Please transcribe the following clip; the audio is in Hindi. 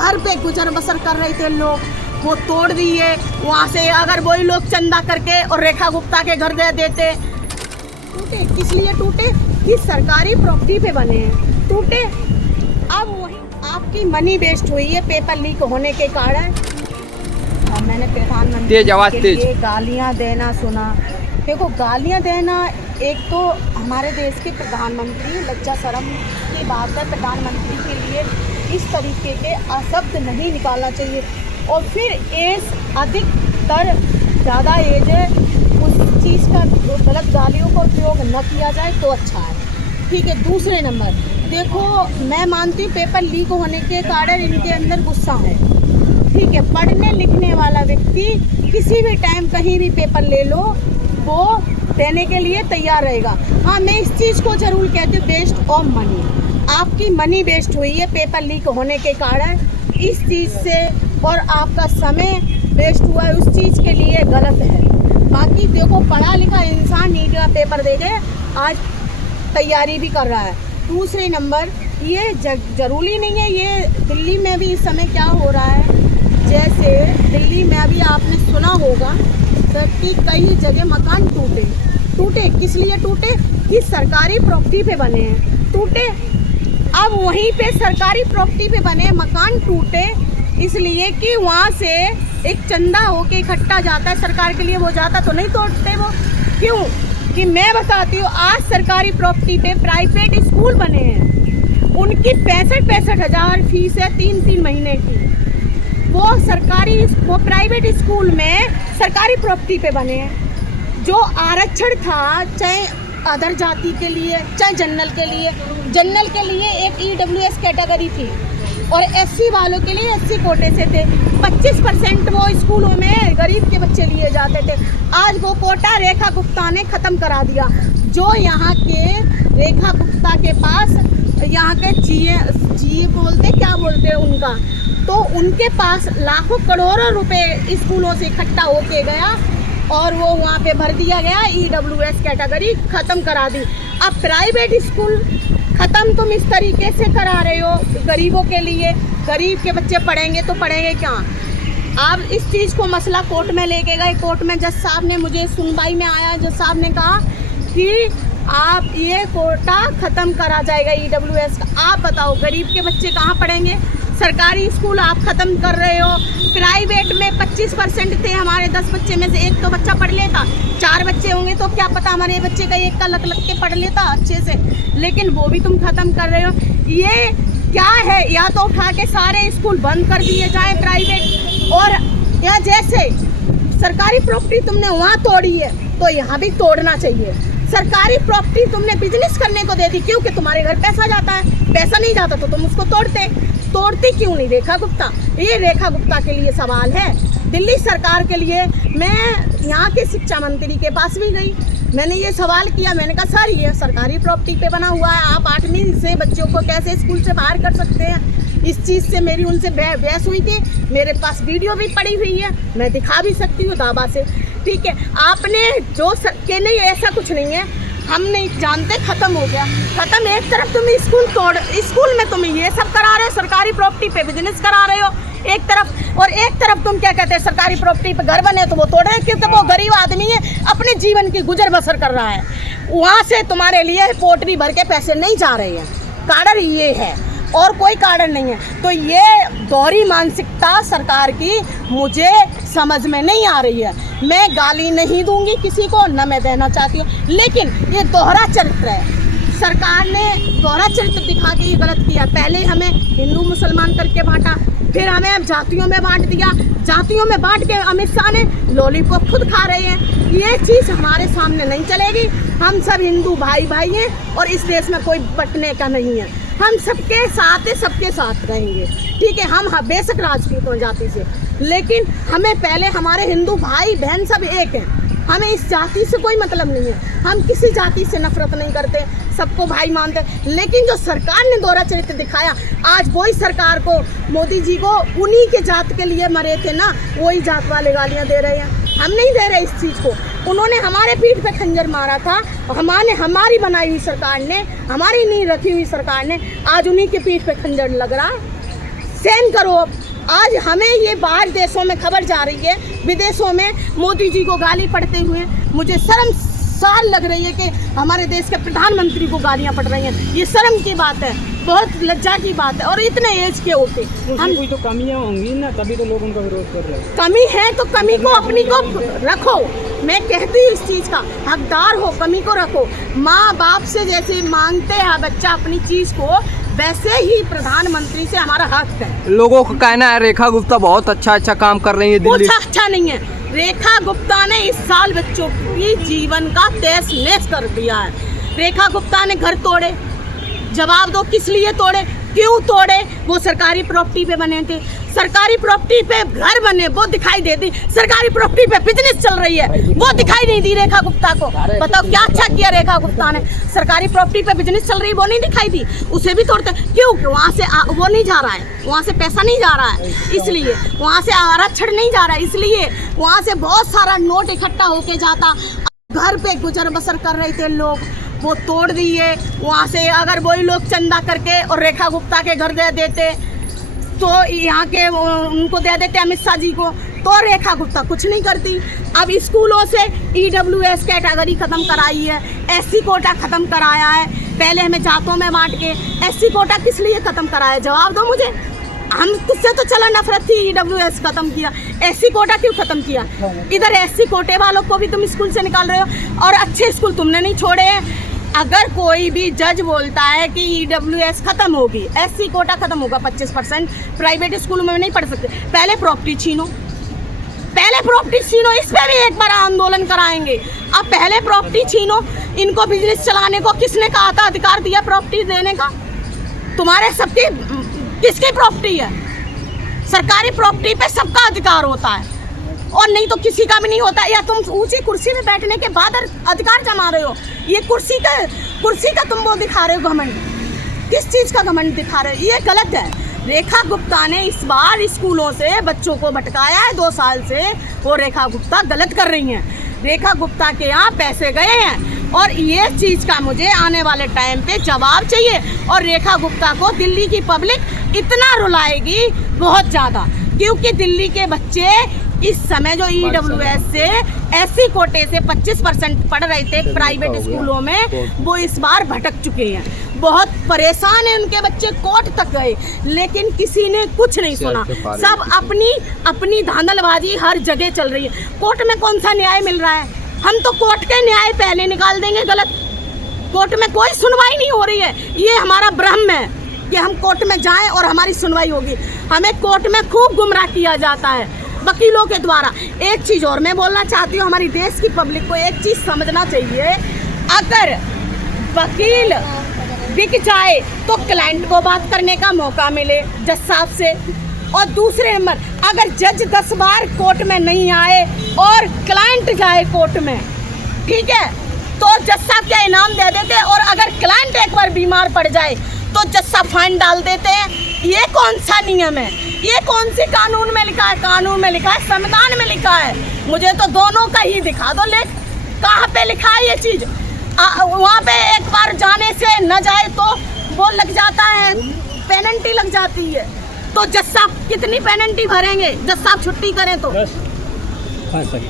घर पे गुजर बसर कर रहे थे लोग, वो तोड़ दिए। वहाँ से अगर वही लोग चंदा करके और रेखा गुप्ता के घर दे देते। टूटे किस लिए टूटे? कि सरकारी प्रॉपर्टी पे बने हैं, टूटे। अब वही आपकी मनी वेस्ट हुई है पेपर लीक होने के कारण। मैंने प्रधानमंत्री के लिए गालियाँ देना सुना। देखो, गालियाँ देना, एक तो हमारे देश के प्रधानमंत्री, लज्जा शर्म की बात है, प्रधानमंत्री के लिए इस तरीके के अशब्द नहीं निकालना चाहिए। और फिर एज अधिकतर ज़्यादा एज है, उस चीज़ का गलत गालियों का उपयोग न किया जाए तो अच्छा है, ठीक है। दूसरे नंबर, देखो, मैं मानती हूँ पेपर लीक होने के कारण इनके अंदर गुस्सा है, ठीक है। पढ़ने लिखने वाला व्यक्ति किसी भी टाइम कहीं भी पेपर ले लो, वो देने के लिए तैयार रहेगा। हाँ, मैं इस चीज़ को ज़रूर कहती हूँ, वेस्ट ऑफ मनी, आपकी मनी वेस्ट हुई है पेपर लीक होने के कारण, इस चीज़ से, और आपका समय वेस्ट हुआ है, उस चीज़ के लिए गलत है। बाकी देखो, पढ़ा लिखा इंसान नीट का पेपर दे के आज तैयारी भी कर रहा है। दूसरे नंबर, ये ज़रूरी नहीं है, ये दिल्ली में भी इस समय क्या हो रहा है, जैसे दिल्ली में अभी आपने सुना होगा कि कई जगह मकान टूटे किस लिए टूटे? कि सरकारी प्रॉपर्टी पे बने हैं, टूटे। अब वहीं पे सरकारी प्रॉपर्टी पे बने मकान टूटे इसलिए कि वहाँ से एक चंदा होके इकट्ठा जाता है सरकार के लिए, वो जाता तो नहीं तोड़ते वो। क्यों? कि मैं बताती हूँ, आज सरकारी प्रॉपर्टी पे प्राइवेट स्कूल बने हैं, उनकी 65 हज़ार फीस है 3 महीने की। वो प्राइवेट स्कूल में सरकारी प्रॉपर्टी पे बने हैं। जो आरक्षण था, चाहे अदर जाति के लिए, चाहे जनरल के लिए एक EWS कैटेगरी थी, और SC वालों के लिए SC कोटे से थे। 25% वो स्कूलों में गरीब के बच्चे लिए जाते थे। आज वो कोटा रेखा गुप्ता ने ख़त्म करा दिया। जो यहाँ के रेखा गुप्ता के पास, यहाँ के GA बोलते उनका, तो उनके पास लाखों करोड़ों रुपए स्कूलों से इकट्ठा होके गया और वो वहाँ पे भर दिया गया, EWS कैटेगरी ख़त्म करा दी। अब प्राइवेट स्कूल ख़त्म तुम इस तरीके से करा रहे हो गरीबों के लिए। गरीब के बच्चे पढ़ेंगे तो पढ़ेंगे क्या? आप इस चीज़ को मसला कोर्ट में लेके गए। कोर्ट में जज साहब ने, मुझे सुनवाई में आया, जज साहब ने कहा कि आप ये कोटा ख़त्म करा जाएगा EWS का। आप बताओ, गरीब के बच्चे कहाँ पढ़ेंगे? सरकारी स्कूल आप ख़त्म कर रहे हो। प्राइवेट में 25% थे, हमारे 10 बच्चे में से एक तो बच्चा पढ़ लेता, 4 बच्चे होंगे तो क्या पता हमारे बच्चे का एक का लग के पढ़ लेता अच्छे से, लेकिन वो भी तुम ख़त्म कर रहे हो। ये क्या है? या तो उठा के सारे स्कूल बंद कर दिए जाए प्राइवेट, और या जैसे सरकारी प्रॉपर्टी तुमने वहाँ तोड़ी है तो यहाँ भी तोड़ना चाहिए। सरकारी प्रॉपर्टी तुमने बिजनेस करने को दे दी, क्योंकि तुम्हारे घर पैसा जाता है, पैसा नहीं जाता तो तुम उसको तोड़ती क्यों नहीं रेखा गुप्ता? ये रेखा गुप्ता के लिए सवाल है, दिल्ली सरकार के लिए। मैं यहाँ के शिक्षा मंत्री के पास भी गई, मैंने ये सवाल किया, मैंने कहा सर, ये सरकारी प्रॉपर्टी पे बना हुआ है, आप 8वीं से बच्चों को कैसे स्कूल से बाहर कर सकते हैं? इस चीज़ से मेरी उनसे बहस हुई थी, मेरे पास वीडियो भी पड़ी हुई है, मैं दिखा भी सकती हूँ दावा से, ठीक है। आपने जो के नहीं, ऐसा कुछ नहीं है, हम नहीं जानते, ख़त्म हो गया, ख़त्म। एक तरफ तुम स्कूल में तुम ये सब करा रहे हो, सरकारी प्रॉपर्टी पे बिजनेस करा रहे हो एक तरफ, और एक तरफ तुम क्या कहते हैं, सरकारी प्रॉपर्टी पे घर बने तो वो तोड़ रहे हैं, क्योंकि वो गरीब आदमी है, अपने जीवन की गुजर बसर कर रहा है, वहाँ से तुम्हारे लिए पोटरी भर के पैसे नहीं जा रहे हैं। कारण ये है और कोई कारण नहीं है। तो ये दोहरी मानसिकता सरकार की मुझे समझ में नहीं आ रही है। मैं गाली नहीं दूंगी किसी को, न मैं देना चाहती हूँ, लेकिन ये दोहरा चरित्र है। सरकार ने दोहरा चरित्र दिखा के ये गलत किया। पहले हमें हिंदू मुसलमान करके बांटा, फिर हमें अब जातियों में बांट दिया। जातियों में बांट के अमित शाह ने लॉलीपॉप खुद खा रहे हैं। ये चीज़ हमारे सामने नहीं चलेगी। हम सब हिंदू भाई भाई हैं और इस देश में कोई बंटने का नहीं है। हम सबके साथ है, सबके साथ रहेंगे, ठीक है। हम बेशक राजपूत हो जाति से, लेकिन हमें पहले हमारे हिंदू भाई बहन सब एक हैं। हमें इस जाति से कोई मतलब नहीं है, हम किसी जाति से नफरत नहीं करते, सबको भाई मानते। लेकिन जो सरकार ने दोहरा चरित्र दिखाया, आज वही सरकार को, मोदी जी को उन्हीं के जात के लिए मरे थे ना, वही जात वाले गालियाँ दे रहे हैं। हम नहीं दे रहे इस चीज़ को। उन्होंने हमारे पीठ पे खंजर मारा था, हमारी बनाई हुई सरकार ने, हमारी नींव रखी हुई सरकार ने, आज उन्हीं के पीठ पे खंजर लग रहा है। सहन करो। आज हमें ये बाहर देशों में खबर जा रही है, विदेशों में मोदी जी को गाली पड़ते हुए मुझे शर्मसार लग रही है कि हमारे देश के प्रधानमंत्री को गालियां पड़ रही हैं। ये शर्म की बात है, बहुत लज्जा की बात है। और इतने एज के होते हम कोई तो कमियां होंगी ना, तभी तो लोग उनका विरोध कर रहे हैं। कमी है तो कमी को अपनी को रखो। मैं कहती हूँ इस चीज़ का हकदार हो, कमी को रखो। माँ बाप से जैसे मांगते हैं बच्चा अपनी चीज़ को, वैसे ही प्रधानमंत्री से हमारा हक है। लोगों का कहना है रेखा गुप्ता बहुत अच्छा काम कर रही है दिल्ली। कुछ अच्छा नहीं है। रेखा गुप्ता ने इस साल बच्चों की जीवन का तहस नहस कर दिया है। रेखा गुप्ता ने घर तोड़े, जवाब दो किस लिए तोड़े, क्यों तोड़े? वो सरकारी प्रॉपर्टी पे बने थे, सरकारी प्रॉपर्टी पे घर बने वो दिखाई देती, सरकारी प्रॉपर्टी पे बिजनेस चल रही है वो दिखाई नहीं दी रेखा गुप्ता को। बताओ क्या अच्छा किया रेखा गुप्ता ने? सरकारी प्रॉपर्टी पे बिजनेस चल रही है वो नहीं दिखाई दी, उसे भी तोड़ते। क्यों? वहाँ से वो नहीं जा रहा है, वहाँ से पैसा नहीं जा रहा है इसलिए, वहाँ से आरक्षण नहीं जा रहा है इसलिए, वहाँ से बहुत सारा नोट इकट्ठा होके जाता। घर पे गुजर बसर कर रहे थे लोग, वो तोड़ दिए। वहाँ से अगर वही लोग चंदा करके और रेखा गुप्ता के घर दे देते तो यहाँ के उनको दे देते अमित शाह जी को, तो रेखा गुप्ता कुछ नहीं करती। अब स्कूलों से EWS कैटेगरी ख़त्म कराई है, SC कोटा ख़त्म कराया है। पहले हमें जातों में बांट के SC कोटा किस लिए ख़त्म कराया? जवाब दो मुझे। हम तुझसे तो चला नफरत थी, EWS ख़त्म किया, SC कोटा क्यों ख़त्म किया? इधर SC कोटे वालों को भी तुम स्कूल से निकाल रहे हो और अच्छे स्कूल तुमने नहीं छोड़े हैं। अगर कोई भी जज बोलता है कि EWS ख़त्म होगी, SC कोटा ख़त्म होगा 25%, प्राइवेट स्कूलों में नहीं पढ़ सकते, पहले प्रॉपर्टी छीनो, पहले प्रॉपर्टी छीनो। इस पर भी एक बार आंदोलन कराएंगे। अब पहले प्रॉपर्टी छीनो। इनको बिजनेस चलाने को किसने कहा था, अधिकार दिया प्रॉपर्टी देने का? तुम्हारे सबकी किसकी प्रॉपर्टी है? सरकारी प्रॉपर्टी पे सबका अधिकार होता है और नहीं तो किसी का भी नहीं होता। या तुम ऊंची कुर्सी में बैठने के बाद अधिकार जमा रहे हो, ये कुर्सी का तुम वो दिखा रहे हो घमंड। किस चीज़ का घमंड दिखा रहे हो? ये गलत है। रेखा गुप्ता ने इस बार स्कूलों से बच्चों को भटकाया है 2 साल से, वो रेखा गुप्ता गलत कर रही हैं। रेखा गुप्ता के यहाँ पैसे गए हैं और ये चीज़ का मुझे आने वाले टाइम पे जवाब चाहिए। और रेखा गुप्ता को दिल्ली की पब्लिक इतना रुलाएगी बहुत ज़्यादा, क्योंकि दिल्ली के बच्चे इस समय जो EWS से SC कोटे से 25% पढ़ रहे थे प्राइवेट स्कूलों में, वो इस बार भटक चुके हैं। बहुत परेशान हैं उनके बच्चे, कोर्ट तक गए लेकिन किसी ने कुछ नहीं सुना। सब अपनी धांधलबाजी हर जगह चल रही है। कोर्ट में कौन सा न्याय मिल रहा है? हम तो कोर्ट के न्याय पहले निकाल देंगे गलत। कोर्ट में कोई सुनवाई नहीं हो रही है। ये हमारा भ्रम है कि हम कोर्ट में जाएं और हमारी सुनवाई होगी। हमें कोर्ट में खूब गुमराह किया जाता है वकीलों के द्वारा। एक चीज़ और मैं बोलना चाहती हूँ, हमारी देश की पब्लिक को एक चीज़ समझना चाहिए, अगर वकील बिक जाए तो क्लाइंट को बात करने का मौका मिले जज साहब से। और दूसरे नंबर, अगर जज 10 बार कोर्ट में नहीं आए और क्लाइंट जाए कोर्ट में, ठीक है, तो जज साहब क्या इनाम दे देते। और अगर क्लाइंट एक बार बीमार पड़ जाए तो जज साहब फाइन डाल देते हैं। ये कौन सा नियम है? ये कौन सी कानून में लिखा है? कानून में लिखा है, संविधान में लिखा है। मुझे तो दोनों का ही दिखा दो लेख, कहाँ पे लिखा है ये चीज़? वहाँ पे एक बार जाने से न जाए तो वो लग जाता है, पेनल्टी लग जाती है। तो जज साहब कितनी पेनल्टी भरेंगे? जज साहब छुट्टी करें तो। हाँ सर।